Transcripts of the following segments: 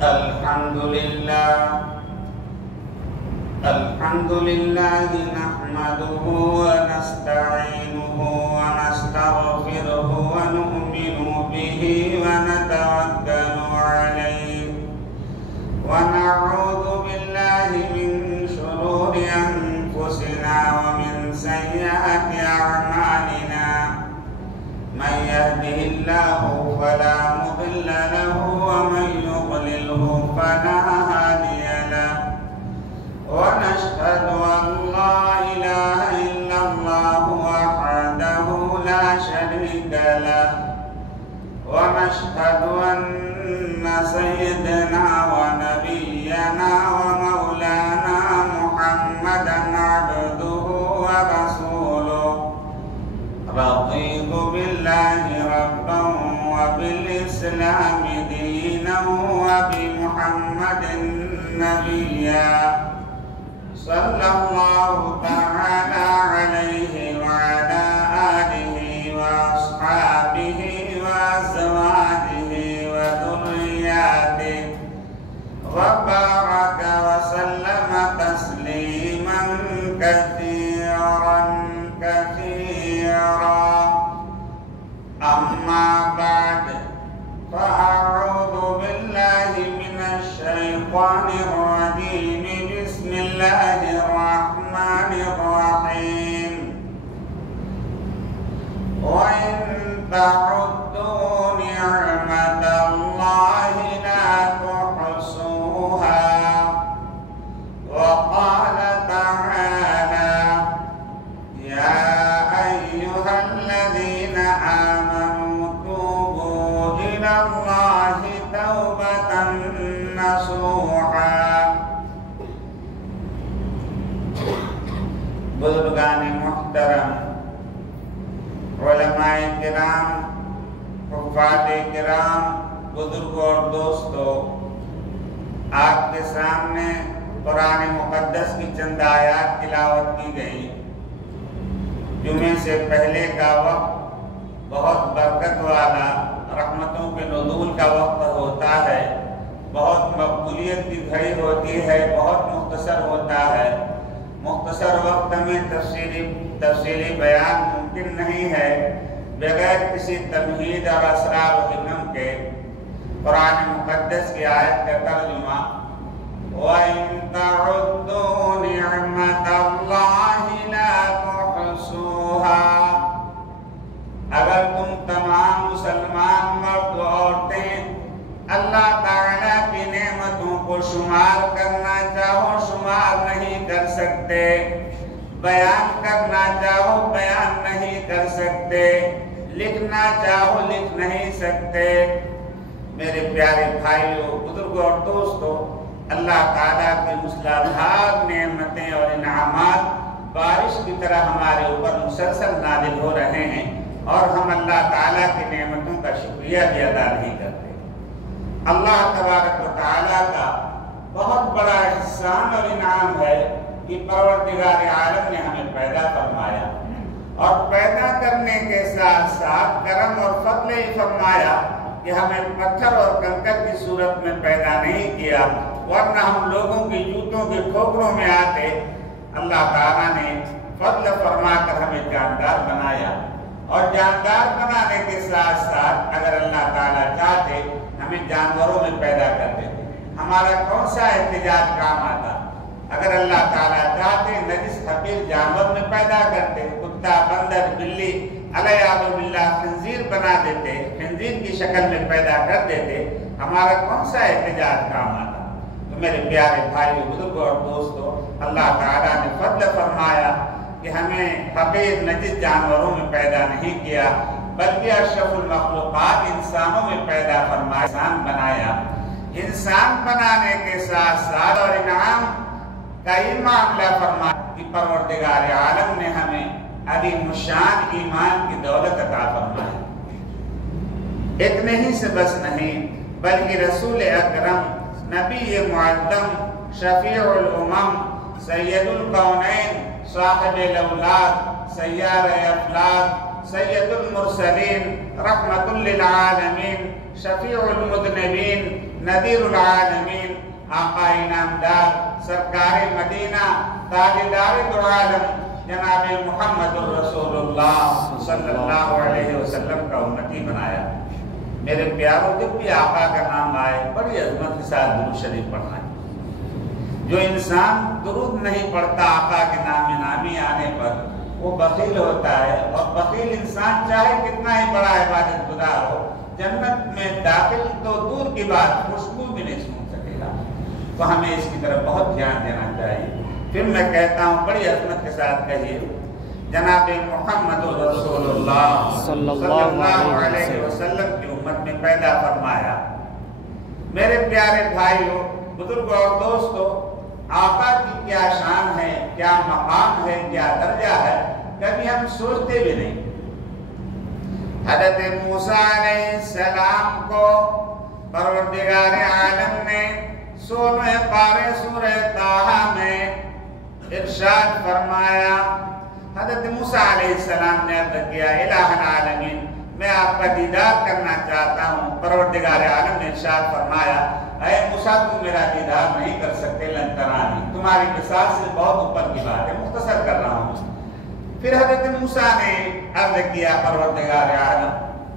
الحمد لله نحمده ونستعينه ونستغفره ونؤمن به ونتوكل عليه ونعوذ بالله من شرور أنفسنا ومن سيئات أعمالنا من يهده الله فلا مضل له ومن يضلله فلا هادي له ونشهد أن لا إله إلا الله وحده لا شريك له ونشهد أن سيدنا ونبينا ومولانا محمدا عبده ورسوله رضيت بالله ربا وبالإسلام دينا وبمحمد نبيا صلى الله تعالى عليه وعلى آله وأصحابه وأزواجه وذرياته وبارك وسلم تسليما كثيرا كثيرا أما بعد فأعوذ بالله من الشيطان الرجيم بسم الله الرحمن الرحيم وإن تعدوا نعمة الله لا تحصوها وقال تعالى يا أيها الذين آمنوا توبوا إلى الله توبة نصوحا بزرگان محترم، علماء کرام، حفاظ کرام، بزرگوں اور دوستوں، آپ کے سامنے قرآن مقدس کی چند آیات تلاوت کی گئی۔ جمعے سے پہلے کا وقت بہت برکت والا، رحمتوں کے نزول کا وقت ہوتا ہے، بہت مقبولیت کی گھڑی ہوتی ہے، بہت مختصر ہوتا ہے۔ مختصر وقت میں تفصیلی بیان ممکن نہیں ہے بغیر کسی تمہید اور اسرار و حکم کے۔ قرآن مقدس کی آیت کا ترجمہ وَإِن تَعُدُّوا نِعْمَةَ اللَّهِ لَا تُحْصُوهَا، اگر تم تمام مسلمان مرد و عورتیں اللہ تعالیٰ کی نعمتوں کو شمار کرنا چاہو شمار نہیں کر سکتے، بیان کرنا چاہو بیان نہیں کر سکتے، لکھنا چاہو لکھ نہیں سکتے۔ میرے پیارے بھائیوں، بزرگوں اور دوستوں، اللہ تعالیٰ کی مسلسل نعمتیں اور انعامات بارش کی طرح ہمارے اوپر مسلسل نازل ہو رہے ہیں، اور ہم اللہ تعالیٰ کی نعمتوں کا شکریہ بھی ادا نہیں کرتے۔ اللہ تبارک و تعالیٰ کا بہت بڑا احسان اور انعام ہے کہ پروردگار عالم نے ہمیں پیدا فرمایا، اور پیدا کرنے کے ساتھ ساتھ کرم اور فضل ہی فرمایا کہ ہمیں پتھر اور کنکر کی صورت میں پیدا نہیں کیا، ورنہ ہم لوگوں کی جوتوں کے ٹھوکروں میں آتے۔ اللہ تعالیٰ نے فضل فرما کر ہمیں جاندار بنایا، اور جاندار بنانے کے ساتھ ساتھ اگر اللہ تعالیٰ چاہتے ہمیں جانوروں میں پیدا کر دیتے، ہمارا کون سا احتجاج کام آتا؟ اگر اللہ تعالیٰ چاہتے نجس حقیر جانور میں پیدا کرتے، کتا، بندر، بلی، علیہ باللہ خنزیر بنا دیتے، خنزیر کی شکل میں پیدا کر دیتے، ہمارا کون سا احتجاج کام آتا؟ تو میرے پیارے بھائیوں، بزرگوں اور دوستوں، اللہ تعالیٰ نے فضل فرمایا کہ ہمیں حقیر نجس جانوروں میں پیدا نہیں کیا، بلکہ اشرف المخلوقات انسانوں میں پیدا فرمایا، انسان بنایا۔ انسان بنانے کے ساتھ ساتھ اور انعام کا یہ معاملہ فرمایا کہ پروردگار عالم نے ہمیں عظیم الشان ایمان کی دولت عطا فرمائی۔ اتنے ہی سے بس نہیں، بلکہ رسول اکرم، نبی معظم، شفیع الامم، سید القونین، صاحب الاولاد، سیار افلاک، سید المرسلین، رحمت للعالمین، شفیع المذنبین، نذیر العالمین آقا انعامدار سرکار مدینہ تاجدار دو عالم جناب محمد الرسول اللہ صلی اللہ علیہ وسلم کا امتی بنایا۔ میرے پیاروں، جب بھی آقا کا نام آئے بڑی عظمت کے ساتھ درود شریف پڑھنا ہے۔ جو انسان درود نہیں پڑھتا آقا کے نام نامی آنے پر وہ بخیل ہوتا ہے، اور بخیل انسان چاہے کتنا ہی بڑا عبادت گزار ہو، جنت میں داخل تو دور کی بات خوشبو بھی نہیں سن سکے گا۔ تو ہمیں اس کی طرف بہت دھیان دینا چاہیے۔ پھر میں کہتا ہوں بڑی عظمت کے ساتھ کہیے، جناب محمد رسول اللہ صلی اللہ علیہ وسلم کی امت میں پیدا فرمایا۔ میرے پیارے بھائیوں، بزرگوں اور دوستوں، آقا کی کیا شان ہے، کیا مقام ہے، کیا درجہ ہے، کبھی ہم سوچتے بھی نہیں۔ حضرت موسیٰ علیہ السلام کو پروردگار عالم نے 16ویں پارے سورہ طٰہٰ میں ارشاد فرمایا۔ حضرت موسیٰ علیہ السلام نے عرض کیا، الہ العالمین، میں آپ کا دیدار کرنا چاہتا ہوں۔ پروردگار عالم نے ارشاد فرمایا، اے موسیٰ تم میرا دیدار نہیں کر سکتے، لن ترانی، تمہاری مثال سے بہت اوپر کی بات ہے، مختصر کر رہا ہوں۔ پھر حضرت موسیٰ نے عرض کیا، پروردگار عالم،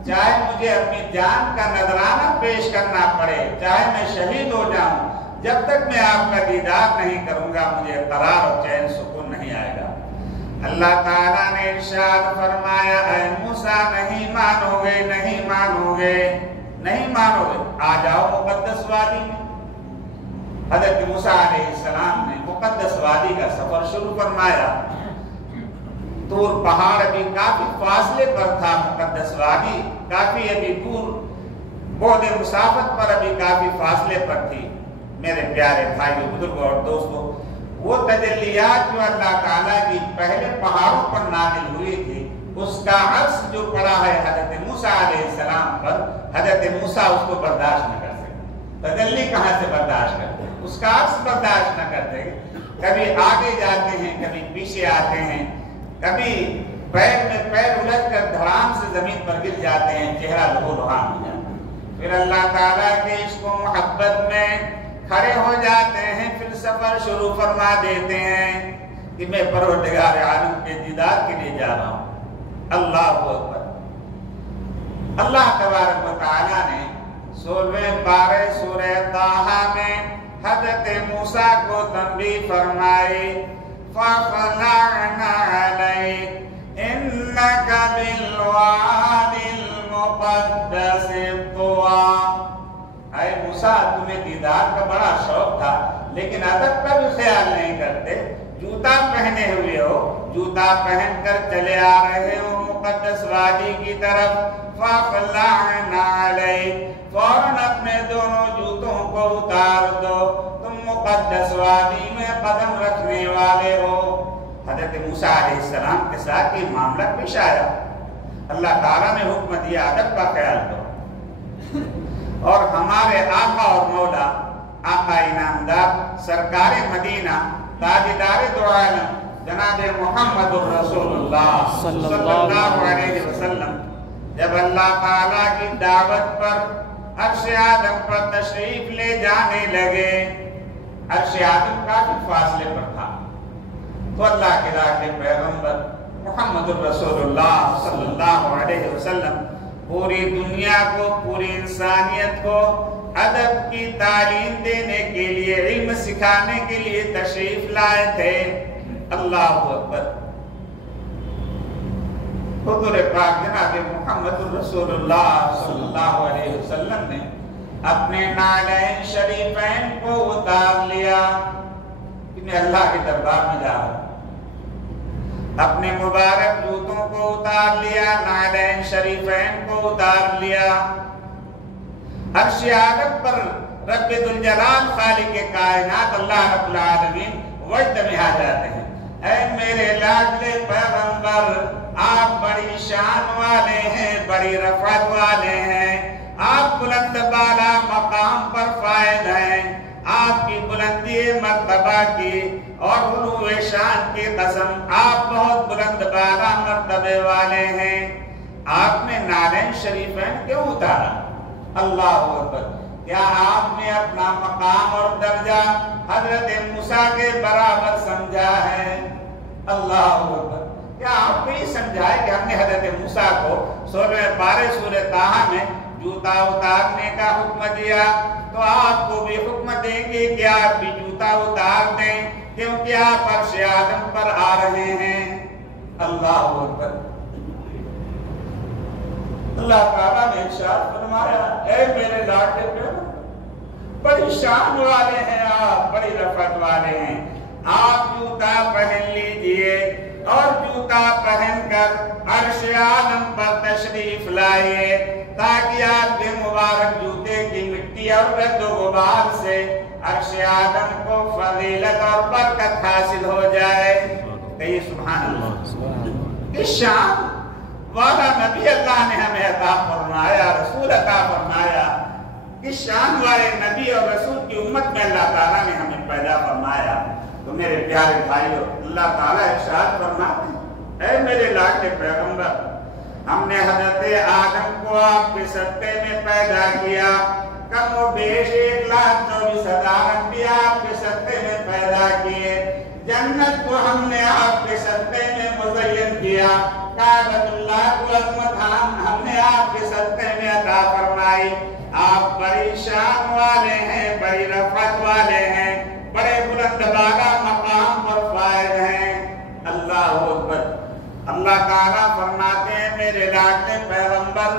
چاہے مجھے اپنی جان کا نذرانہ پیش کرنا پڑے، چاہے میں شہید ہو جاؤں، جب تک میں آپ کا دیدار نہیں کروں گا مجھے قرار اور چین سکون نہیں آئے گا۔ اللہ تعالیٰ نے ارشاد فرمایا، اے موسیٰ نہیں مانو گے، نہیں مانو گے، نہیں مانو گے، آ جاؤ مقدس وادی میں۔ حضرت موسیٰ علیہ السلام نے مقدس وادی کا سفر شروع فرمایا۔ طور پہاڑ ابھی کافی فاصلے پر تھا، مقدس وادی کافی ابھی دور، بعد مسافت پر ابھی کافی فاصلے پر تھی۔ میرے پیارے بھائیوں، بزرگوں اور دوستوں، وہ تجلیات جو اللہ تعالیٰ کی پہلے پہاڑوں پر نازل ہوئی تھی، اس کا عکس جو پڑا ہے حضرت موسیٰ علیہ السلام پر، حضرت موسیٰ اس کو برداشت نہ کر سکے۔ تجلی کہاں سے برداشت کرتے، اس کا عکس برداشت نہ کرتے۔ کبھی آگے جاتے ہیں، کبھی پیچھے آتے ہیں، کبھی پیر میں پیر الجھ کر دھڑام سے زمین پر گر جاتے ہیں، چہرہ لہو لہان ہو جاتا ہے۔ پھر اللہ تعالیٰ کے عشق و محبت میں کھڑے ہو جاتے ہیں، پھر سفر شروع فرما دیتے ہیں کہ میں پروردگار عالم کے دیدار کے لیے جا رہا ہوں۔ اللہ اکبر۔ اللہ تبارک و تعالیٰ نے 16ویں پارے سورہ طٰہٰ میں حضرت موسیٰ کو تنبیہ فرمائی، فَاخْلَعْنَا عَلَيْكَ إِنَّكَ بِالْوَادِ الْمُقَدَّسِ طُوًى۔ اے موسیٰ، تمہیں دیدار کا بڑا شوق تھا، لیکن ادب کا بھی خیال نہیں کرتے۔ جوتا پہنے ہوئے ہو، جوتا پہن کر چلے آ رہے ہو مقدس وادی کی طرف، فَاخْلَعْنَا عَلَيْكَ، فوراً اپنے دونوں جوتوں کو اتار دو، تم مقدس وادی میں قدم رکھنے والے ہو۔ حضرت موسیٰ علیہ السلام کے ساتھ یہ معاملہ پیش آیا۔ اللہ تعالیٰ نے حکم دیا، ادب کا خیال کرو۔ اور ہمارے آقا اور مولا، آقا انعامدار سرکار مدینہ تاجدار دو عالم جناب محمد الرسول اللہ صلی اللہ علیہ وسلم جب اللہ تعالیٰ کی دعوت پر عرش آدم پر تشریف لے جانے لگے، عرش آدم کافی فاصلے پر تھا، تو اللہ کے راہ کے پیغمبر محمد الرسول اللہ صلی اللہ علیہ وسلم پوری دنیا کو، پوری انسانیت کو ادب کی تعلیم دینے کے لیے، علم سکھانے کے لیے تشریف لائے تھے۔ اللہ اکبر۔ حضور پاک جناب محمد الرسول اللہ صلی اللہ علیہ وسلم نے اپنے نعلین شریفین کو اتار لیا کہ میں اللہ کے دربار میں جا رہا ہوں۔ اپنے مبارک جوتوں کو اتار لیا، نعلین شریفین کو اتار لیا۔ عرش آدم پر رب ذوالجلال خالق کائنات اللہ رب العالمین وجد میں آ جاتے ہیں، اے میرے لاڈلے پیغمبر، آپ بڑی شان والے ہیں، بڑی رفعت والے ہیں، آپ بلند بالا مقام پر فائد ہیں، آپ کی بلندی مرتبہ کی اور علو شان کی قسم، آپ بہت بلند بالا مرتبے والے ہیں۔ آپ نے نعلین شریفین کیوں اتارا؟ اللہ اکبر۔ کیا آپ نے اپنا مقام اور درجہ حضرت موسیٰ کے برابر سمجھا ہے؟ اللہ اکبر! کیا آپ کو یہ سمجھا ہے کہ ہم نے حضرت موسیٰ کو 16ویں پارے سورہ طٰہٰ میں جوتا اتارنے کا حکم دیا، تو آپ کو بھی حکم دیں گے کہ آپ بھی جوتا اتار دیں، کیونکہ آپ عرش آدم پر آ رہے ہیں۔ اللہ اکبر! اللہ تعالیٰ نے ارشاد فرمایا، اے میرے لاڈلے پیغمبر، بڑی شان والے ہیں آپ، بڑی رفعت والے ہیں، آپ جوتا پہن لیجئے اور جوتا پہن کر عرش آدم پر تشریف لائیے، تاکہ آپ کے مبارک جوتے کی مٹی اور گرد و غبار سے عرش آدم کو فضیلت اور برکت حاصل ہو جائے۔ کہیے سبحان اللہ! اس شان والا نبی اللہ نے ہمیں عطا فرمایا، رسول عطا فرمایا۔ اس شان والے نبی اور رسول کی امت میں اللہ تعالیٰ نے ہمیں پیدا فرمایا۔ تو میرے پیارے بھائیو، اللہ تعالیٰ ارشاد فرماتے ہیں، اے میرے لاڈلے پیغمبر، ہم نے حضرت آدم کو آپ کے صدقے میں پیدا کیا، کم و بیش 1,24,000 انبیاء آپ کے صدقے میں پیدا کیے، جنت کو ہم نے آپ کے صدقے میں مزین کیا، کعبۃ اللہ کو عظمت ہم نے آپ کے صدقے میں عطا فرمائی۔ آپ بڑی شان والے ہیں، بڑی رفعت والے ہیں، بڑے بلند بالا مقام پر فائز ہیں۔ اللہ اکبر! اللہ تعالیٰ فرماتے ہیں، میرے لاڈلے پیغمبر،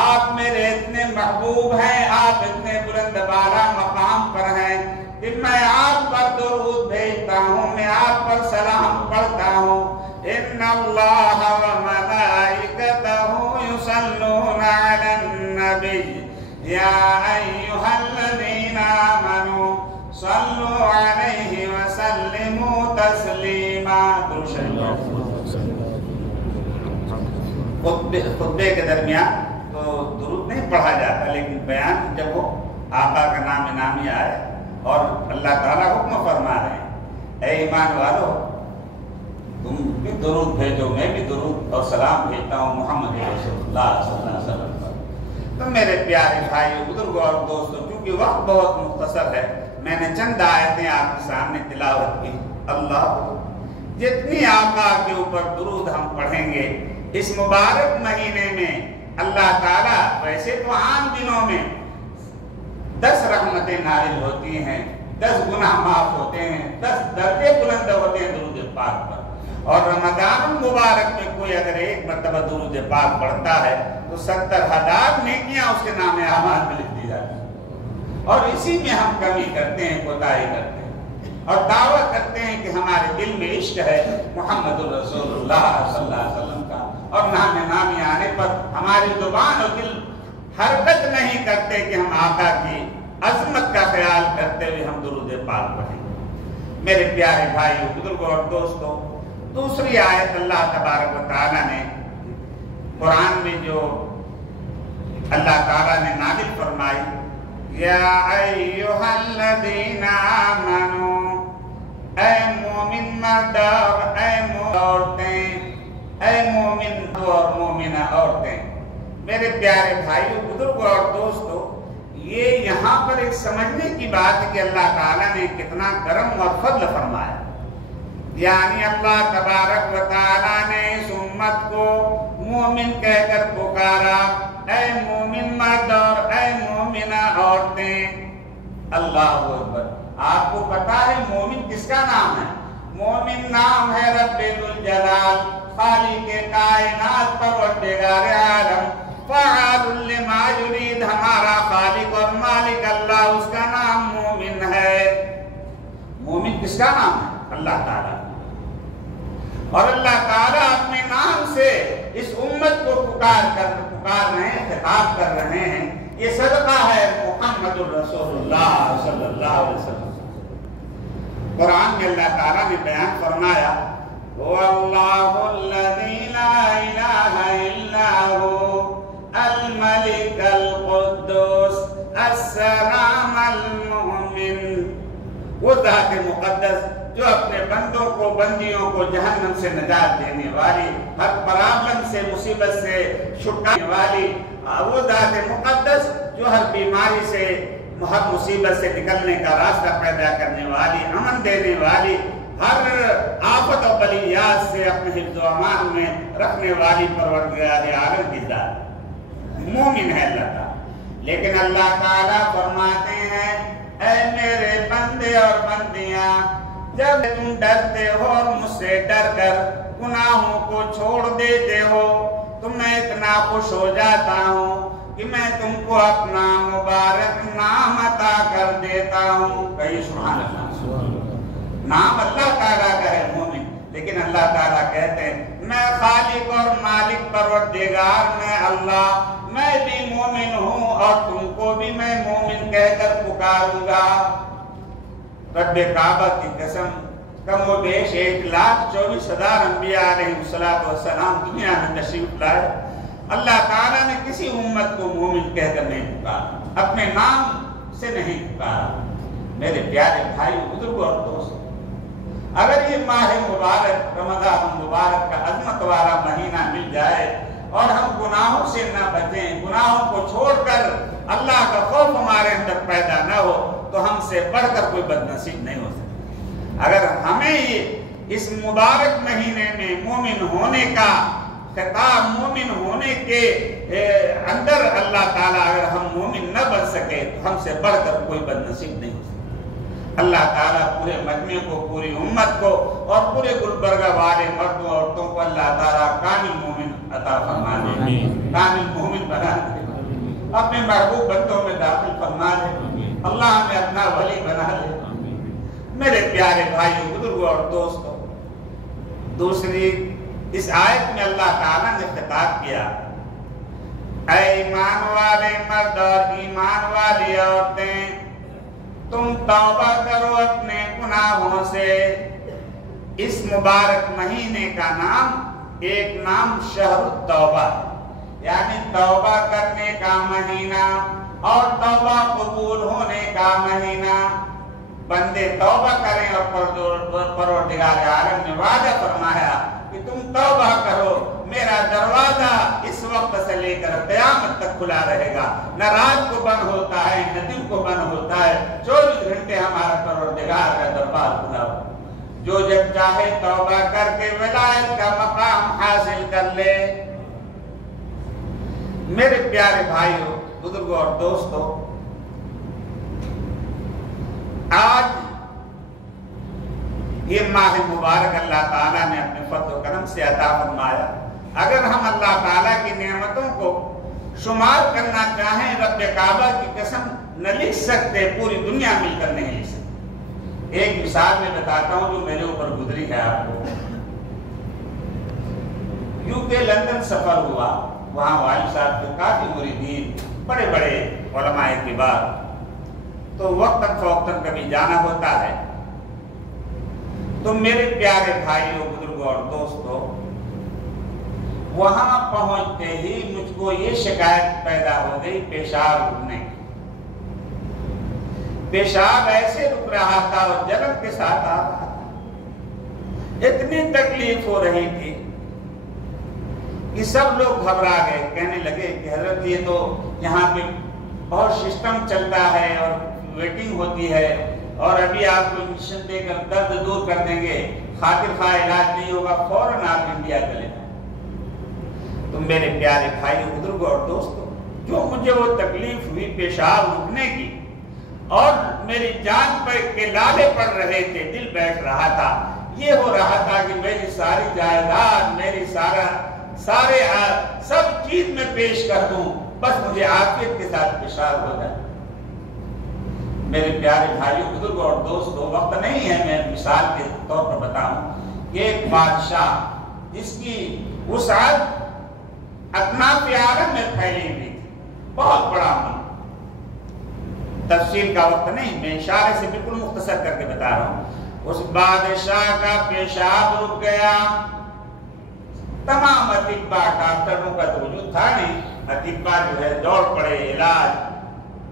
آپ میرے اتنے محبوب ہیں، آپ اتنے بلند بالا مقام پر ہیں کہ میں آپ پر درود بھیجتا ہوں، میں آپ پر سلام پڑھتا ہوں۔ ان اللہ وملائکتہ یصلون علی النبی یا ایھا الذین آمنوا صلوا علیہ وسلموا تسلیما۔ خطبے کے درمیان تو درود نہیں پڑھا جاتا، لیکن بیان جب وہ آقا کا نام نامی آئے اور اللہ تعالیٰ حکم فرما رہے ہیں، اے ایمان والو، تم بھی درود بھیجو، میں بھی درود اور سلام بھیجتا ہوں محمد رسول اللہ صلی اللہ علیہ وسلم پر۔ تو میرے پیارے بھائیو، بزرگوں اور دوستوں، کیونکہ وقت بہت مختصر ہے، میں نے چند آیتیں آپ کے سامنے تلاوت کی۔ اللہ، جتنی آقا کے اوپر درود ہم پڑھیں گے اس مبارک مہینے میں، اللہ تعالیٰ، ویسے تو عام دنوں میں 10 رحمتیں نازل ہوتی ہیں، 10 گناہ معاف ہوتے ہیں، 10 درجے بلند ہوتے ہیں درود پاک پر، اور رمضان المبارک میں کوئی اگر ایک مرتبہ درود پاک پڑھتا ہے تو 70,000 نیکیاں اس کے نام اعمال میں لکھ دی جاتی ہیں۔ اور اسی میں ہم کمی کرتے ہیں، کوتاہی کرتے ہیں، اور دعویٰ کرتے ہیں کہ ہمارے دل میں عشق ہے محمد رسول اللہ صلی اللہ علیہ وسلم کا، اور نامی آنے پر ہماری زبان اور دل حرکت نہیں کرتے کہ ہم آقا کی عظمت کا خیال کرتے ہوئے ہم درود پاک پڑھیں۔ میرے پیارے بھائیو، بزرگوں اور دوستوں، دوسری آیت اللہ تبارک و تعالیٰ نے قرآن میں جو اللہ تعالیٰ نے نازل فرمائی، یا ایھا الذین آمنوا، اے مومن مرد اور اے مومن عورتیں، اے مومن اور مومنہ عورتیں۔ میرے پیارے بھائیو، بزرگوں اور دوستو، یہ یہاں پر ایک سمجھنے کی بات ہے کہ اللہ تعالیٰ نے کتنا کرم اور فضل فرمایا۔ یعنی اللہ تبارک و تعالیٰ نے اس امت کو مومن کہہ کر پکارا، اے مومن مرد اور اے مومنہ عورتیں۔ اللہ اکبر! آپ کو پتا ہے مومن کس کا نام ہے؟ مومن نام ہے رب ذوالجلال، خالق کائنات، پروردگار عالم، فعال لما یرید۔ ہمارا خالق اور مالک اللہ، اس کا نام مومن ہے۔ مومن کس کا نام ہے؟ اللہ تعالیٰ۔ اور اللہ تعالیٰ اپنے نام سے اس امت کو پکار رہے ہیں، خطاب کر رہے ہیں۔ یہ صدقہ ہے محمد الرسول اللہ صلی اللہ علیہ وسلم۔ قرآن میں اللہ تعالیٰ نے بیان فرمایا، وَاللَّهُ الَّذِي لَا إِلَهَ إِلَّا هُوَ الْمَلِكُ الْقُدُّوسُ السَّلَامُ الْمُؤْمِنُ۔ وہ ذات مقدس جو اپنے بندوں کو بندیوں کو جہنم سے نجات دینے والی، ہر پرابلم سے مصیبت سے چھٹانے والی، وہ ذات مقدس جو ہر بیماری سے ہر مصیبت سے نکلنے کا راستہ پیدا کرنے والی، امن دینے والی، ہر آفت و بلیات سے اپنے حفظ و امان میں رکھنے والی پروردگار عالم کی ذات مومن ہے اللہ تعالیٰ۔ لیکن اللہ تعالیٰ فرماتے ہیں اے میرے بندے اور بندیاں، جب تم ڈرتے ہو اور مجھ سے ڈر کر گناہوں کو چھوڑ دیتے ہو تو میں اتنا خوش ہو جاتا ہوں کہ میں تم کو اپنا مبارک نام عطا کر دیتا ہوں۔ کہیے سبحان اللہ۔ نام اللہ تعالیٰ کا ہے مومن، لیکن اللہ تعالیٰ کہتے ہیں میں خالق اور مالک پروردگار میں اللہ، میں بھی مومن ہوں اور تم کو بھی میں مومن کہہ کر پکاروں گا۔ رب کعبہ کی قسم، کم و بیش 1,24,000 انبیاء علیہ السلام دنیا میں تشریف لائے، اللہ تعالیٰ نے کسی امت کو مومن کہہ کر نہیں پکارا، اپنے نام سے نہیں پکارا۔ میرے پیارے بھائی بزرگوں اور دوستوں، اگر یہ ماہ مبارک رمضان مبارک کا عظمت والا مہینہ مل جائے اور ہم گناہوں سے نہ بچیں، گناہوں کو چھوڑ کر اللہ کا خوف ہمارے اندر پیدا نہ ہو تو ہم سے بڑھ کر کوئی بد نصیب نہیں ہو سکتا۔ اگر ہمیں اس مبارک مہینے میں مومن ہونے کا خطاب، مومن ہونے کے اندر اللہ تعالیٰ اگر ہم مومن نہ بن سکے تو ہم سے بڑھ کر کوئی بد نصیب نہیں ہو سکتا۔ اللہ تعالیٰ پورے مجمع کو، پوری امت کو اور پورے گلبرگہ والے مردوں عورتوں کو اللہ تعالیٰ کامل مومن عطا فرما دے، کامل مومن بنا دے، اپنے محبوب بندوں میں داخل فرما دے، اللہ ہمیں اپنا ولی بنا لے۔ میرے پیارے بھائیوں بزرگوں اور دوستوں، دوسری اس آیت میں اللہ تعالیٰ نے خطاب کیا اے ایمان والے مرد اور ایمان والی عورتیں، تم توبہ کرو اپنے گناہوں سے۔ اس مبارک مہینے کا نام ایک نام شہر التوبہ، یعنی توبہ کرنے کا مہینہ اور توبہ قبول ہونے کا مہینہ۔ بندے توبہ کریں اور پروردگار عالم نے وعدہ فرمایا کہ تم توبہ کرو، میرا دروازہ اس وقت سے لے کر قیامت تک کھلا رہے گا، نہ رات کو بند ہوتا ہے نہ دن کو بند ہوتا ہے، 24 گھنٹے ہمارا پروردگار کا دربار کھلا ہوا۔ جو جب چاہے توبہ کر کے ولایت کا مقام حاصل کر لے۔ میرے پیارے بھائیوں بزرگوں اور دوستوں، آج یہ ماہ مبارک اللہ تعالیٰ نے اپنے فضل و کرم سے عطا فرمایا۔ اگر ہم اللہ تعالیٰ کی نعمتوں کو شمار کرنا چاہیں، رب کعبہ کی قسم نہ لکھ سکتے، پوری دنیا مل کر نہیں لکھ سکتے۔ ایک مثال میں بتاتا ہوں جو میرے اوپر گزری ہے آپ کو۔ UK لندن سفر ہوا، وہاں والد صاحب کے کافی مریدین، بڑے بڑے علماء کبار، تو وقتاً فوقتاً کبھی جانا ہوتا ہے۔ تو میرے پیارے بھائیوں بزرگوں اور دوستوں، وہاں پہنچتے ہی مجھ کو یہ شکایت پیدا ہو گئی پیشاب رکنے کی۔ پیشاب ایسے رک رہا تھا اور جلن کے ساتھ آ رہا تھا، اتنی تکلیف ہو رہی تھی کہ سب لوگ گھبرا گئے، کہنے لگے کہ حضرت یہ تو یہاں پہ بہت سسٹم چلتا ہے اور ویٹنگ ہوتی ہے، اور ابھی آپ کو انجیکشن دے کر درد دور کر دیں گے، خاطر خواہ علاج نہیں ہوگا، فوراً آپ انڈیا چلے جائیں۔ تو میرے پیارے بھائیوں بزرگوں اور دوستوں، جو مجھے وہ تکلیف ہوئی پیشاب رکنے کی اور میری جان پر کے لالے پڑ رہے تھے، دل بیٹھ رہا تھا، یہ ہو رہا تھا کہ میری ساری جائیداد، میری سارے سب چیز میں پیش کر دوں، بس مجھے عافیت کے ساتھ پیشاب ہو جائے۔ میرے پیارے بھائیوں بزرگوں اور دوستوں، وقت نہیں ہے میں مثال کے طور پر بتاؤں کہ ایک بادشاہ جس کی وسعت اطناف عالم میں پھیلی ہوئی تھی، بہت بڑا ملک، تفصیل کا وقت نہیں، میں اشارے سے بالکل مختصر کر کے بتا رہا ہوں۔ اس بادشاہ کا پیشاب رک گیا، تمام اطباء، ڈاکٹروں کا تو وجود تھا نہیں، اطباء جو ہے دوڑ پڑے، علاج،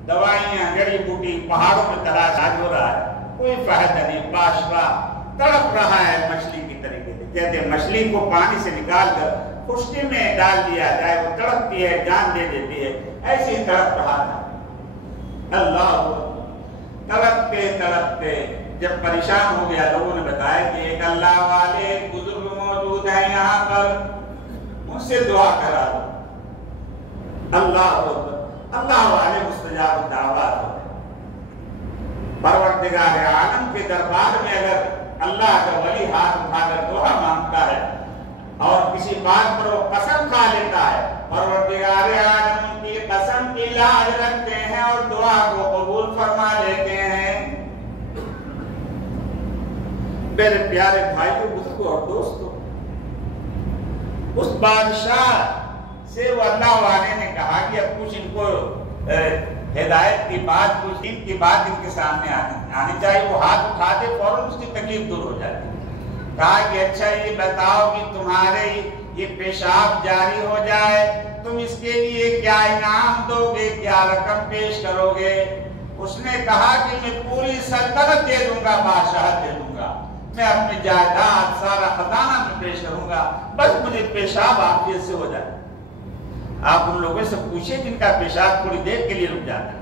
دوائیاں، جڑی بوٹی، پہاڑوں میں تلاش ہو رہا ہے، کوئی فائدہ نہیں، بادشاہ تڑپ رہا ہے مچھلی کی طریقے سے. کہتے ہیں مچھلی کو پانی سے نکال کر خشکی میں ڈال دیا جائے، وہ تڑپتی ہے، جان دے دیتی ہے، ایسے ہی تڑپ رہا تھا. اللہ تڑپتے تڑپتے جب پریشان ہو گیا، لوگوں نے بتایا کہ ایک اللہ والے بزرگ موجود ہیں یہاں پر، ان سے دعا کرا دو. اللہ والے مستجاب الدعوات ہوتے ہیں. پروردگار عالم کے دربار میں اگر اللہ کا ولی ہاتھ اٹھا کر دعا مانگتا ہے اور کسی بات پر وہ قسم کھا لیتا ہے، پروردگار عالم کی قسم کی لاج رکھتے ہیں اور دعا کو قبول فرما لیتے ہیں. میرے پیارے بھائیوں، بزرگوں اور دوستوں، اس بادشاہ سے وہ اللہ والے نے کہا کہ اب کچھ ان کو ہدایت کی بات، کچھ دین کی بات ان کے سامنے آنی چاہیے. وہ ہاتھ اٹھاتے فوراً اس کی تکلیف دور ہو جاتی. کہا کہ اچھا یہ بتاؤ کہ تمہارے یہ پیشاب جاری ہو جائے، تم اس کے لیے کیا انعام دو گے، کیا رقم پیش کرو گے؟ اس نے کہا کہ میں پوری سلطنت دے دوں گا، بادشاہ دے دوں گا، میں اپنی جائیداد سارا خزانہ میں پیش کروں گا، بس مجھے پیشاب عافیت سے ہو جائے. آپ ان لوگوں سے پوچھیں جن کا پیشاب تھوڑی دیر کے لیے رک جاتا ہے،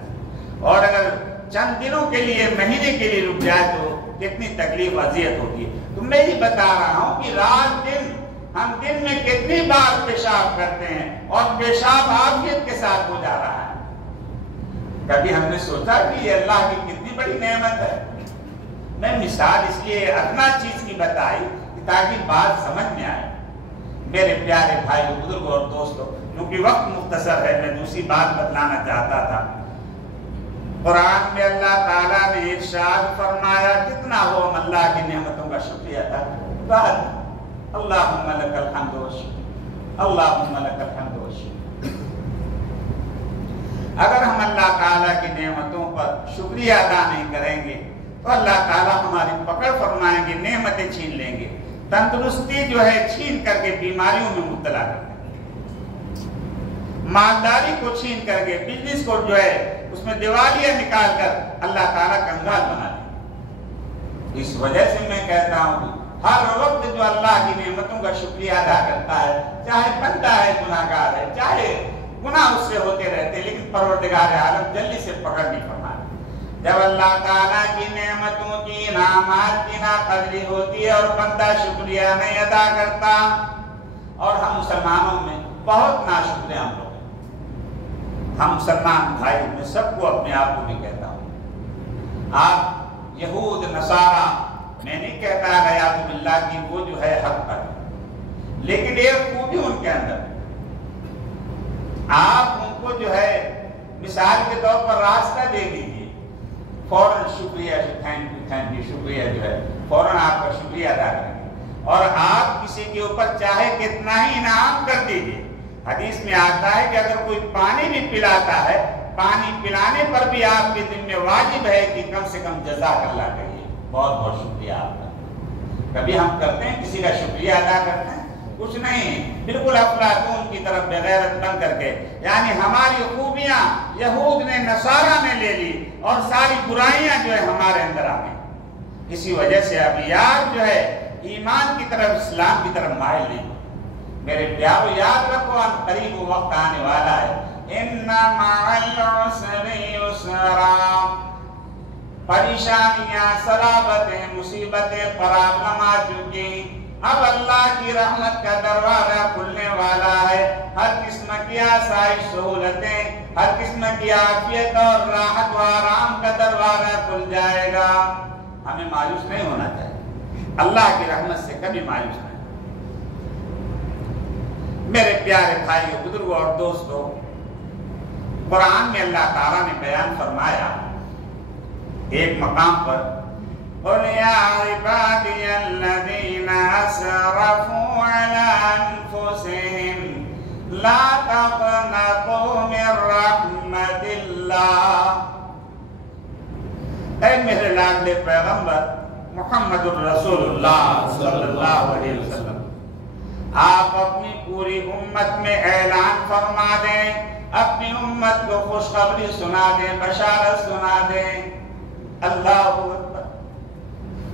اور اگر چند دنوں کے لیے، مہینے کے لیے رک جائے تو کتنی تکلیف اذیت ہوتی ہے. تو میں ہی بتا رہا ہوں کہ رات دن ہم دن میں کتنی بار پیشاب کرتے ہیں اور پیشاب عافیت کے ساتھ ہو جا رہا ہے. کبھی ہم نے سوچا کہ یہ اللہ کی کتنی بڑی نعمت ہے. میں مثال اس لیے ادنا چیز کی بتائی تاکہ بات سمجھ میں آئے. میرے پیارے بھائیوں، بزرگوں اور دوستوں، کیونکہ وقت مختصر ہے، میں دوسری بات بتلانا چاہتا تھا. قرآن میں اللہ تعالیٰ نے ارشاد فرمایا، کتنا ہو ہم اللہ کی نعمتوں کا شکریہ ادا کریں. اللہم لک الحمد والشکر، اللہم لک الحمد والشکر. اگر ہم اللہ تعالیٰ کی نعمتوں پر شکریہ ادا نہیں کریں گے تو اللہ تعالیٰ ہماری پکڑ فرمائیں گے، نعمتیں چھین لیں گے. تندرستی جو ہے چھین کر کے بیماریوں میں مبتلا کر دیں گے، مالداری کو چھین کر کے بزنس کو جو ہے اس میں دیوالیاں نکال کر اللہ تعالیٰ کنگال بنا دیں. اس وجہ سے میں کہتا ہوں کہ ہر وقت جو اللہ کی نعمتوں کا شکریہ ادا کرتا ہے، چاہے بندہ ہے، گناہ گار ہے، چاہے گناہ اس سے ہوتے رہتے، لیکن پروردگار عالم جلدی سے پکڑ نہیں فرماتا. جب اللہ تعالیٰ کی نعمتوں کی، انعامات کی ناقدری ہوتی ہے اور بندہ شکریہ نہیں ادا کرتا، اور ہم مسلمانوں میں بہت ناشکر ہم لوگ ہیں. ہم مسلمان بھائی، میں سب کو، اپنے آپ کو بھی کہتا ہوں، آپ یہود نصارہ، میں نہیں کہتا غیاذ باللہ کہ وہ جو ہے حق پر، لیکن ایک خوبی ان کے اندر، آپ ان کو جو ہے مثال کے طور پر راستہ دے دیجیے، فوراً شکریہ، تھینک یو، شکریہ جو ہے فوراً آپ کا شکریہ ادا کریں گے. اور آپ کسی کے اوپر چاہے کتنا ہی انعام کر دیجیے. حدیث میں آتا ہے کہ اگر کوئی پانی بھی پلاتا ہے، پانی پلانے پر بھی آپ کے ذمہ واجب ہے کہ کم سے کم جزاک اللہ کہیے، بہت بہت شکریہ آپ کا. کبھی ہم کرتے ہیں کسی کا شکریہ ادا کرتے ہیں؟ کچھ نہیں، بالکل افلاطون کی طرف بغیرت بن کر کے. یعنی ہماری خوبیاں یہود نے، نصارہ نے لے لی اور ساری برائیاں جو ہے ہمارے اندر آ گئی. اسی وجہ سے اب یاد جو ہے ایمان کی طرف، اسلام کی طرف مائل نہیں. میرے پیارو یاد رکھو، ان قریب وقت آنے والا ہے، ان مع العسر یسرا. پریشانیاں، صلابتیں، مصیبتیں، پرابلم آ چکی. اب اللہ کی رحمت کا دروازہ کھلنے والا ہے. ہر قسم کی آسائش، سہولتیں، ہر قسم کی عافیت اور راحت و آرام کا دروازہ کھل جائے گا. ہمیں مایوس نہیں ہونا چاہیے، اللہ کی رحمت سے کبھی مایوس نہیں. میرے پیارے بھائیوں، بزرگوں اور دوستوں، قرآن میں اللہ تعالیٰ نے بیان فرمایا ایک مقام پر، قُلْ يَا عِبَادِيَ الَّذِينَ أَسْرَفُوا عَلَىٰ أَنفُسِهِمْ لَا تَقْنَطُوا مِن رَحْمَتِ اللَّهِ. اے میرے لاڈلے پیغمبر محمد الرسول اللہ صلی اللہ علیہ وسلم، آپ اپنی پوری امت میں اعلان فرما دیں، اپنی امت کو خوشخبری سنا دیں، بشارت سنا دیں. اللہ اکبر.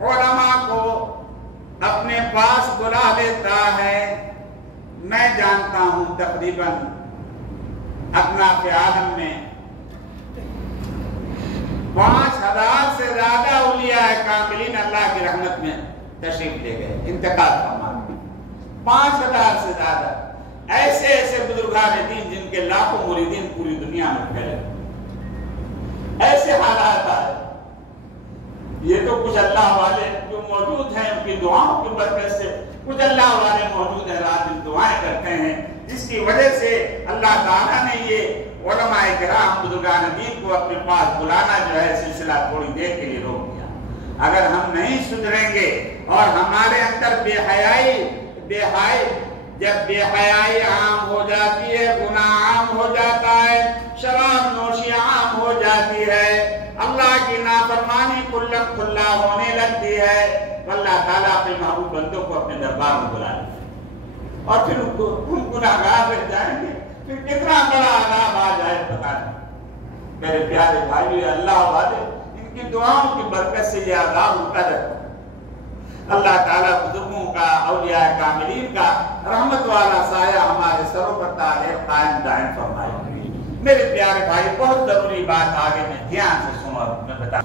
علماء کو اپنے پاس بلا لیتا ہے. میں جانتا ہوں تقریباً اکناف عالم میں 5000 سے زیادہ اولیاء کاملین اللہ کی رحمت میں تشریف لے گئے، انتقال فرما. 5000 سے زیادہ ایسے ایسے بزرگان دین جن کے لاکھوں مریدین پوری دنیا میں پھیلے. ایسے حالات آئے. یہ تو کچھ اللہ والے جو موجود ہیں ان کی دعاؤں کی برکت سے کچھ اللہ والے موجود ہیں، رات دن دعائیں کرتے ہیں، جس کی وجہ سے اللہ تعالیٰ نے یہ علماء کرام بزرگان دین کو اپنے پاس بلانا جو ہے سلسلہ تھوڑی دیر کے لیے روک دیا. اگر ہم نہیں سدھریں گے اور ہمارے اندر جب بے حیائی عام ہو جاتی ہے، گناہ عام ہو جاتا ہے، شراب نوشی عام ہو جاتی ہے، اللہ کی نافرمانی کھلا ہونے لگتی ہے، تو اللہ تعالیٰ اپنے محبوب بندوں کو اپنے دربار میں بلا لیتے ہیں اور پھر ہم گناہگار رہ جائیں گے. پھر کتنا بڑا عذاب آ جائے پتہ نہیں. میرے پیارے بھائی، اللہ والے ان کی دعاؤں کی برکت سے یہ عذاب اٹھا جاتا ہے. اللہ تعالیٰ بزرگوں کا، اولیاء کاملین کا رحمت والا سایہ ہمارے سروں پر قائم دائم فرمائے. میرے پیارے بھائی، بہت ضروری بات آگے میں دھیان سے سنو اور میں بتا.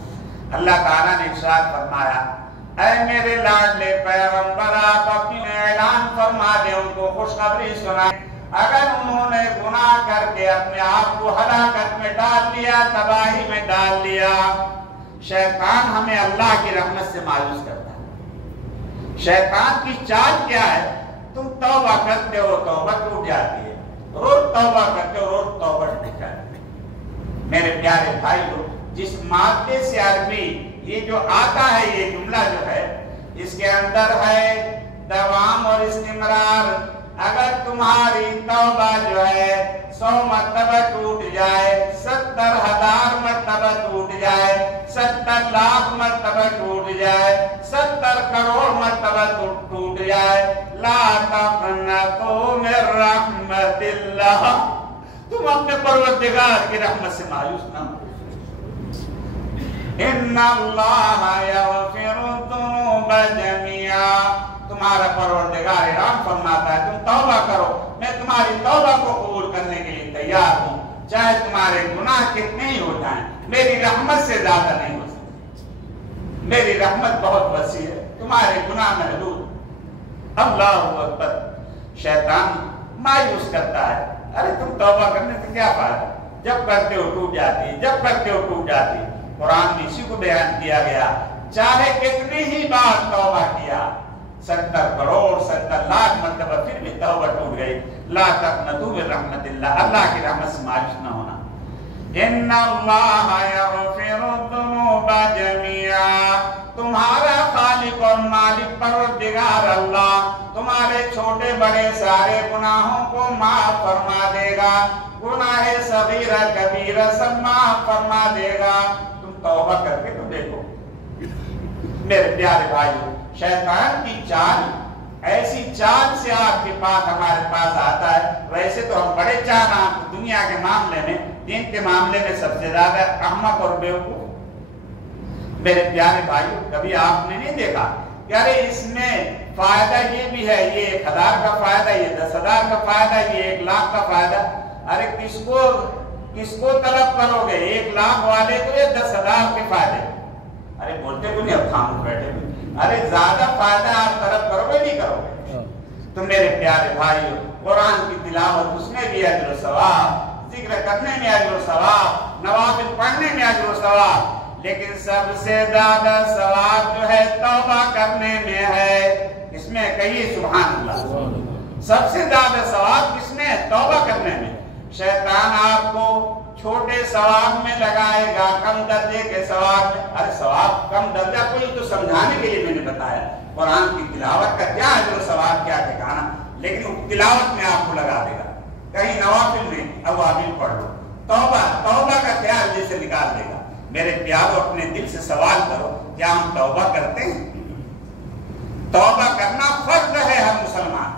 اللہ تعالیٰ نے ارشاد فرمایا، اے میرے لاڈلے پیغمبر، آپ اپنی اعلان فرما دیں، ان کو خوشخبری سنائیں. اگر انہوں نے گناہ کر کے اپنے آپ کو ہلاکت میں ڈال لیا، تباہی میں ڈال لیا، شیطان ہمیں اللہ کی رحمت سے مایوس کرتا ہے. شیطان کی چال کیا ہے؟ تم توبہ کرتے ہو، توبہ ٹوٹ جاتی ہے، روز توبہ کرتے ہو، روز توبہ ٹوٹ جاتی ہے. میرے پیارے بھائیو، جس مادے سے عربی یہ جو آتا ہے، یہ جملہ جو ہے، اس کے اندر ہے دوام اور استمرار. اگر تمہاری توبہ جو ہے 100 مرتبہ ٹوٹ جائے، 70,000 مرتبہ ٹوٹ جائے، 70 لاکھ مرتبہ ٹوٹ جائے، 70 کروڑ مرتبہ ٹوٹ جائے، لا تقنطوا من رحمت اللہ، تم اپنے پروردگار کی رحمت سے مایوس نہ ہو. ان اللہ یغفر الذنوب جميعا، تمہارا پروردگار اعلان فرماتا ہے تم توبہ کرو، میں تمہاری توبہ کو قبول کرنے کے لیے تیار ہوں، چاہے تمہارے گناہ کتنے ہی ہو جائیں، میری رحمت سے زیادہ نہیں ہو سکتی. میری رحمت بہت وسیع ہے، تمہارے گناہ محدود. اللہ اکبر. شیطان مایوس کرتا ہے، ارے تم توبہ کرنے سے کیا فائدہ، جب کرتے ہو ٹوٹ جاتی ہے، جب کرتے ہو ٹوٹ جاتی ہے. قرآن میں اسی کو بیان کیا گیا، چاہے کتنی ہی بار توبہ کیا، 70 کروڑ 70 لاکھ مرتبہ پھر بھی توبہ ٹوٹ گئی. لا تقنطوا من رحمت اللہ، اللہ کی رحمت سے مایوس نہ ہونا. ان اللہ یغفر الذنوب جميعا، تمہارا خالق اور مالک پروردگار اللہ تمہارے چھوٹے بڑے سارے گناہوں کو معاف فرما دے گا. گناہ صغیرہ کبیرہ سب معاف فرما دے گا. تم توبہ کر کے تو دیکھو. میرے پیارے بھائیو، شیطان کی چال ایسی چال سے آپ کے پاس ہمارے پاس آتا ہے. ویسے تو ہم بڑے چال ہیں دنیا کے معاملے میں، دین کے معاملے میں سب سے زیادہ احمق اور بیوقوف. میرے پیارے بھائیو، کبھی آپ نے نہیں دیکھا کہ ارے اس میں فائدہ یہ بھی ہے، یہ 1000 کا فائدہ، یہ 10,000 کا فائدہ، یہ 1 لاکھ کا فائدہ. ارے کس کو طلب کرو گے؟ 1 لاکھ والے کو یا 10,000 کے فائدے؟ ارے بولتے کو نہیں، اب خاموش بیٹھے ہوئے. ارے زیادہ فائدہ آپ طلب کرو گے نہیں کرو گے؟ تو میرے پیارے بھائیو، قرآن کی تلاوت اس میں بھی اجر و ثواب، ذکر کرنے میں اجر و ثواب، نوافل پڑھنے میں اجر و ثواب، لیکن سب سے زیادہ ثواب جو ہے توبہ کرنے میں ہے. اس میں کہیے سبحان اللہ. سب سے زیادہ ثواب کس میں ہے؟ توبہ کرنے میں. شیطان آپ کو چھوٹے ثواب میں لگائے گا، کم درجے کے ثواب میں. ارے ثواب کم درجہ کوئی تو سمجھانے کے لیے میں نے بتایا، قرآن کی تلاوت کا کیا اجر و ثواب کیا ٹھکانا، لیکن تلاوت میں آپ کو لگا دے گا. کہیں نوافل میں اوابل پڑھ لو، توبہ کا خیال جیسے نکال دے گا. میرے پیارو، اپنے دل سے سوال کرو، کیا ہم توبہ کرتے ہیں؟ توبہ کرنا فرض ہے ہر مسلمان.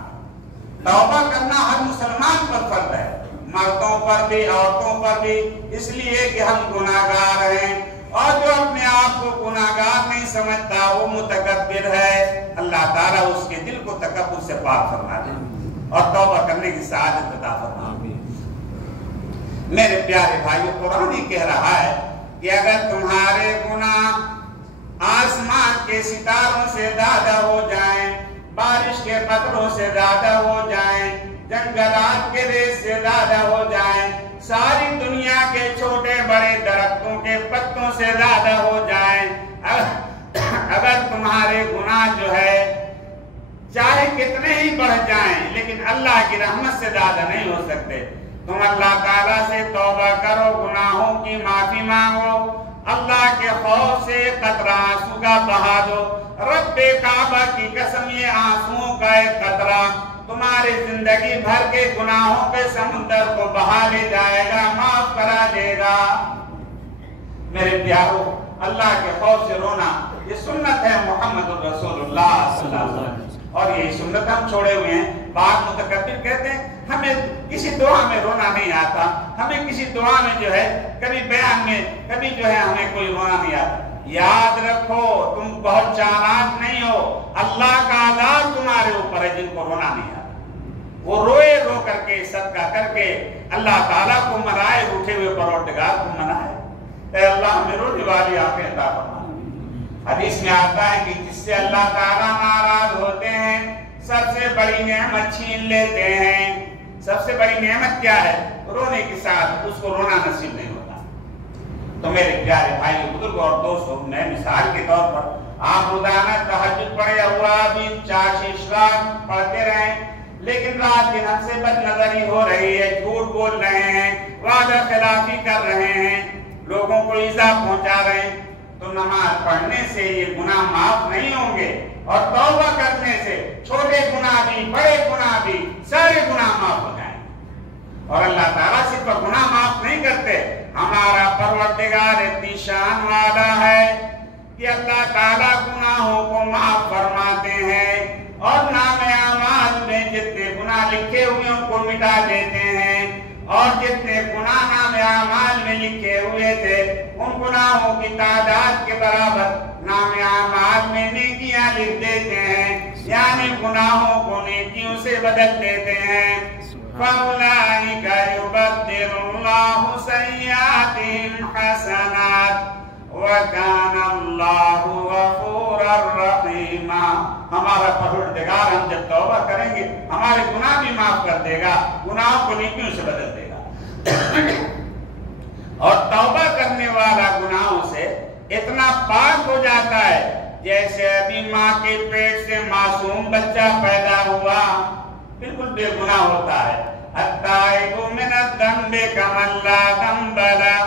توبہ کرنا ہر مسلمان پر فرض ہے، مردوں پر بھی عورتوں پر بھی، اس لیے کہ ہم گناہگار ہیں اور جو اپنے آپ کو گناہگار نہیں سمجھتا وہ متکبر ہے، اللہ تعالیٰ اس کے دل کو تکبر سے پاک فرما دے اور توبہ کرنے کی سعادت عطا فرما دے۔ میرے پیارے بھائیو، قرآن ہی کہہ رہا ہے کہ اگر تمہارے گناہ آسمان کے ستاروں سے زیادہ ہو جائیں، بارش کے قطروں سے زیادہ ہو جائیں، جنگلات کے ریت سے زیادہ ہو جائیں، ساری دنیا کے چھوٹے بڑے درختوں کے پتوں سے زیادہ ہو جائیں، اگر تمہارے گناہ جو ہے چاہے کتنے ہی بڑھ جائیں لیکن اللہ کی رحمت سے زیادہ نہیں ہو سکتے، تم اللہ تعالیٰ سے توبہ کرو، گناہوں کی معافی مانگو، اللہ کے خوف سے قطرہ آنسو کا بہا دو۔ رب کعبہ کی قسم، یہ آنسوؤں کا ایک قطرہ تمہاری زندگی بھر کے گناہوں کے سمندر کو بہا لے جائے گا، معاف کرا دے گا۔ میرے پیارو، اللہ کے خوف سے رونا یہ سنت ہے محمد رسول اللہ صلی اللہ علیہ وسلم، اور یہ سنت ہم چھوڑے ہوئے ہیں۔ بعض متکبر کہتے ہیں ہمیں کسی دعا میں رونا نہیں آتا، ہمیں کسی دعا میں جو ہے کبھی بیان میں کبھی جو ہے ہمیں کوئی رونا نہیں آتا۔ یاد رکھو تم بہت چالاک نہیں ہو، اللہ کا عذاب تمہارے اوپر ہے جن کو رونا نہیں آتا، وہ روئے رو کر کے صدقہ کر کے اللہ تعالیٰ کو منائے، روٹھے ہوئے پروردگار کو منائے۔ اے اللہ ہمیں رونے والی آنکھیں عطا فرما۔ حدیث میں آتا ہے کہ جس سے اللہ تعالیٰ ناراض ہوتے ہیں سب سے بڑی نعمت چھین لیتے ہیں۔ سب سے بڑی نعمت کیا ہے؟ رونے کے ساتھ اس کو رونا نصیب نہیں ہوتا۔ تو میرے پیارے بھائی بزرگ اور دوستوں، میں مثال کے طور پر آپ روزانہ تہجد پڑھے ہوا بھی چاشی اشراق پڑھتے رہیں، لیکن رات دن ہم سے بد نظری ہو رہی ہے، جھوٹ بول رہے ہیں، وعدہ خلافی کر رہے ہیں، لوگوں کو ایذا پہنچا رہے ہیں، تو نماز پڑھنے سے یہ گناہ معاف نہیں ہوں گے، اور توبہ کرنے سے چھوٹے گناہ بھی بڑے گناہ بھی سارے گناہ معاف ہو جائیں گے۔ اور اللہ تعالیٰ صرف گناہ معاف نہیں کرتے، ہمارا پروردگار اتنی شان والا ہے کہ اللہ تعالیٰ گناہوں کو معاف فرماتے ہیں، اور نام اعمال میں جتنے گناہ لکھے ہوئے ان کو مٹا دیتے ہیں، اور جتنے گناہ نام اعمال میں لکھے ہوئے تھے ان گناہوں کی تعداد کے برابر نام اعمال میں نیکیاں لکھ دیتے ہیں، یعنی گناہوں کو نیکیوں سے بدل دیتے ہیں۔ فَأُولَئِكَ يُبَدِّلُ اللَّهُ سَيِّئَاتِهِمْ حَسَنَاتٍ وَكَانَ اللَّهُ غَفُورًا رَحِيمًا۔ ہمارا پروردگار ہم جب توبہ کریں گے ہمارے گناہ بھی معاف کر دے گا، گناہوں کو نیکیوں سے بدل دے گا۔ اور توبہ کرنے والا گناہوں سے اتنا پاک ہو جاتا ہے جیسے ابھی ماں کے پیٹ سے معصوم بچہ پیدا ہوا، بالکل بے گناہ ہوتا ہے۔ التائب من الذنب کمن لا ذنب لہ،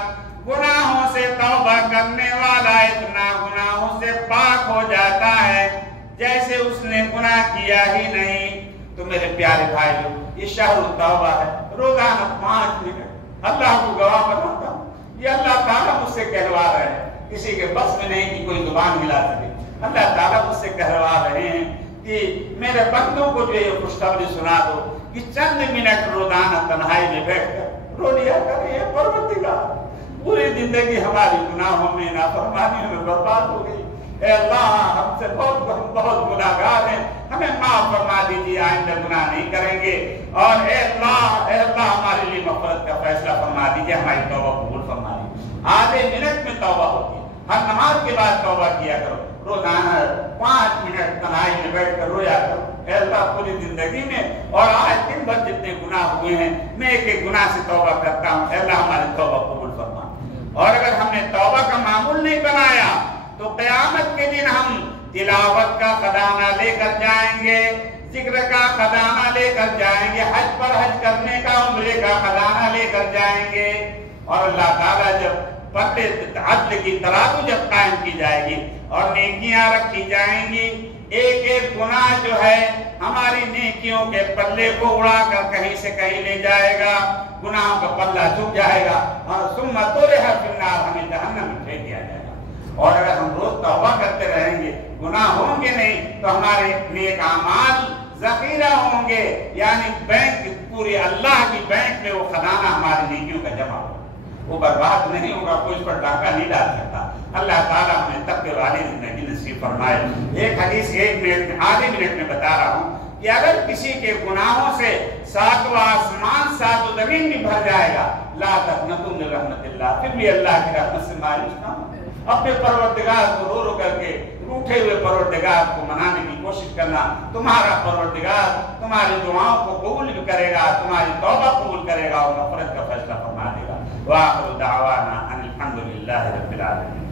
گناہوں سے توبہ کرنے والا اتنا گناہوں سے پاک ہو جاتا ہے جیسے اس نے گناہ کیا ہی نہیں۔ تو میرے پیارے بھائیو، یہ شہر التوبہ ہے، روزانہ 5 منٹ اللہ کو گواہ بناتا ہوں، یہ اللہ تعالیٰ مجھ سے کہلوا رہے ہیں، کسی کے بس میں نہیں کہ کوئی زبان ہلا سکے، اللہ تعالیٰ مجھ سے کہلوا رہے ہیں کہ میرے بندوں کو جو یہ خوشخبری سنا دو کہ چند منٹ روزانہ تنہائی میں بیٹھ کر رو لیا کریں، یہ پروردگار پوری زندگی ہماری گناہوں میں نافرمانیوں میں برباد ہو گئی، اے اللہ ہم سے بہت گناہگار ہیں، ہمیں معاف فرما دیجیے، آئندہ گناہ نہیں کریں گے، اور اے اللہ ہمارے لیے مغفرت کا فیصلہ فرما دیجیے، ہماری توبہ قبول فرما دیجیے۔ آدھے منٹ میں توبہ ہوتی ہے، ہر نماز کے بعد توبہ کیا کرو، روزانہ 5 منٹ تنہائی میں بیٹھ کر رویا کرو، اے اللہ پوری زندگی میں اور آج دن بھر جتنے گناہ ہوئے ہیں میں ایک ایک گناہ سے توبہ کرتا ہوں، اے اللہ ہماری توبہ قبول فرما۔ اور اگر ہم نے توبہ کا معمول نہیں بنایا تو قیامت کے دن ہم تلاوت کا خزانہ لے کر جائیں گے، ذکر کا خزانہ لے کر جائیں گے، حج پر حج کرنے کا عمرے کا خزانہ لے کر جائیں گے، اور اللہ تعالیٰ جب پردے عدل کی ترازو جب قائم کی جائے گی اور نیکیاں رکھی جائیں گی، ایک ایک گناہ جو ہے ہماری نیکیوں کے پلے کو اڑا کر کہیں سے کہیں لے جائے گا، گناہوں کا پلہ جھک جائے گا، اور ثم طرح فی النار، ہمیں جہنم میں پھینک دیا جائے گا۔ اور اگر ہم روز توبہ کرتے رہیں گے، گناہ ہوں گے نہیں تو ہمارے نیک اعمال ذخیرہ ہوں گے، یعنی بینک، پوری اللہ کی بینک میں وہ خزانہ ہماری نیکیوں کا جمع ہوگا۔ وہ برباد نہیں ہوگا، کوئی اس پر ڈاکہ نہیں ڈال سکتا۔ اللہ تعالیٰ ہمیں تقوی والی زندگی نصیب فرمائے۔ ایک حدیث 1 منٹ میں، آدھے منٹ میں بتا رہا ہوں کہ اگر کسی کے گناہوں سے 7 آسمان 7 زمین بھی بھر جائے گا، لا تقنطوا من رحمت اللہ، پھر بھی اللہ کی رحمت سے مایوس نہ ہو، اپنے پروردگار کو رو رو کر کے، روٹھے ہوئے پروردگار کو منانے کی کوشش کرنا۔ تمہارا پروردگار تمہاری دعاؤں کو قبول بھی کرے گا، تمہاری توبہ قبول کرے گا اور مغفرت کا فیصلہ فرما دے گا۔ وآخر دعوانا ان الحمد للہ رب العالمین۔